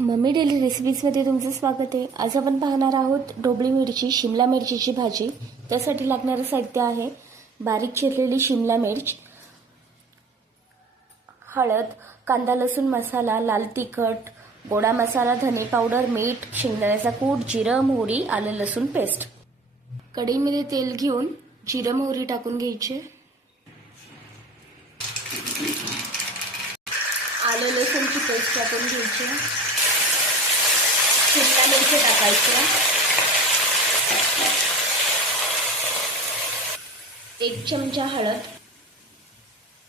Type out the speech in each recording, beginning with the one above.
Mummy daily रेसिपीजमध्ये तुमचं स्वागत आहे. आज आपण पाहणार आहोत ढोबळी मिरची शिमला मिरचीची भाजी. त्यासाठी लागणारं साहित्य आहे बारीक चिरलेली शिमला मिर्च हळद कांदा लसूण मसाला लाल तिखट गोडा मसाला धने पावडर मीठ शेंगदाण्याचा कूट जिरं मोहरी आलं लसूण पेस्ट. कढईमध्ये तेल घेऊन जिरं मोहरी टाकून घ्यायचे. आलं लसूणची पेस्ट टाकून घ्यायची. शिमला मिरची टाकायची. एक चमचा हळद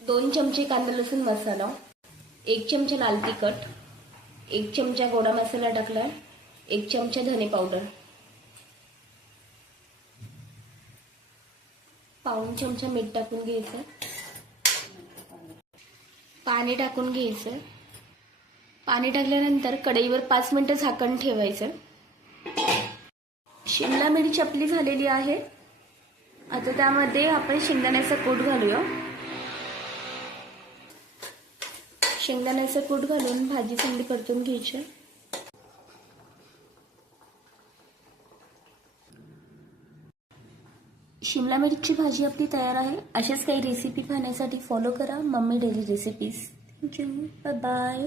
दोन चमचे कांदा लसूण मसाला एक चमचा लाल तिखट एक चमचा गोडा मसाला टाकला एक चमचा धने पावडर. पाऊण चमचा मीठ टाकून घ्यायचं. पाणी टाकून घ्यायचं. पाणी टाकल्यानंतर कढईवर पाच मिनिटं झाकण ठेवायचं. शिमला मिरची आपली झालेली आहे. आता त्यामध्ये आपण शेंगदाण्याचा कूट घालूया. शेंगदाण्याचा कूट घालून भाजी चांगली परतून घ्यायची. शिमला मिरची भाजी आपली तयार आहे. अशाच काही रेसिपी पाहण्यासाठी फॉलो करा. Mummy daily recipes thank you bye bye